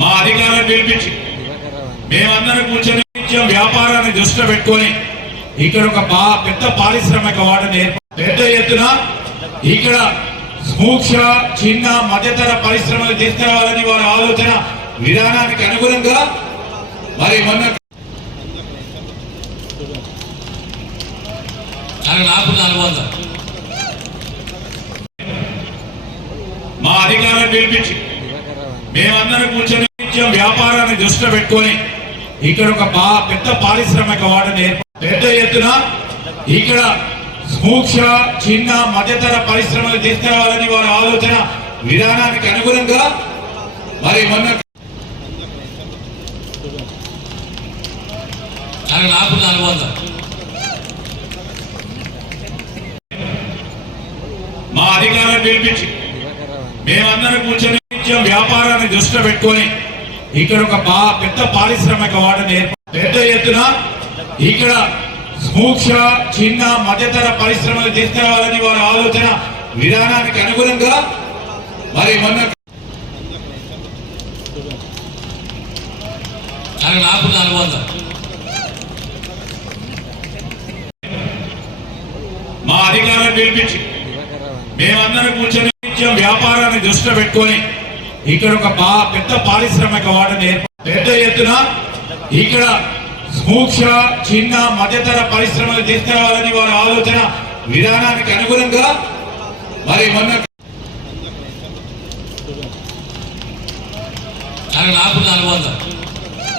మా అధికారులను పిలిపించి మేమందరం కూర్చొని వ్యాపారాన్ని దృష్టిలో పెట్టుకొని ఇక్కడ ఒక పెద్ద పారిశ్రామిక వాడని పెద్ద ఎత్తున ఇక్కడ సూక్ష్మ చిన్న మధ్యతర పరిశ్రమలు తీసుకురావాలని వారి ఆలోచన విధానానికి అనుగుణంగా మరి మొన్న నాకు నాలుగు వందలు. మా అధికారులను పిలిపించి మేమందరం కూర్చొని నిత్యం వ్యాపారాన్ని దృష్టిలో పెట్టుకొని ఇక్కడ ఒక పెద్ద పారిశ్రామిక వాడని పెద్ద ఎత్తున ఇక్కడ సూక్ష్మ చిన్న మధ్యతర పరిశ్రమలు తీసుకురావాలని వారి ఆలోచన విధానానికి అనుగుణంగా మరి మొన్న నాకు నాలుగు వందలు. మా అధికారులను పిలిపించి మేమందరం కూర్చొని నిత్యం వ్యాపారాన్ని దృష్టిలో పెట్టుకొని ఇక్కడ ఒక పెద్ద పారిశ్రామిక వాడని పెద్ద ఎత్తున ఇక్కడ సూక్ష్మ చిన్న మధ్యతర పరిశ్రమలు తీసుకురావాలని వారి ఆలోచన విధానానికి అనుగుణంగా మరి మొన్న నాకు నాలుగు వందలు మా అధికారులను పిలిపించి మేమందరం కూర్చొని వ్యాపారాన్ని దృష్టిలో పెట్టుకొని ఇక్కడ ఒక పెద్ద పారిశ్రామిక వాడని పెద్ద ఎత్తున ఇక్కడ సూక్ష్మ చిన్న మధ్యతర పరిశ్రమలు తీసుకురావాలని వారి ఆలోచన విధానానికి అనుగుణంగా మరి మొన్న నాకు నాలుగు వందలు.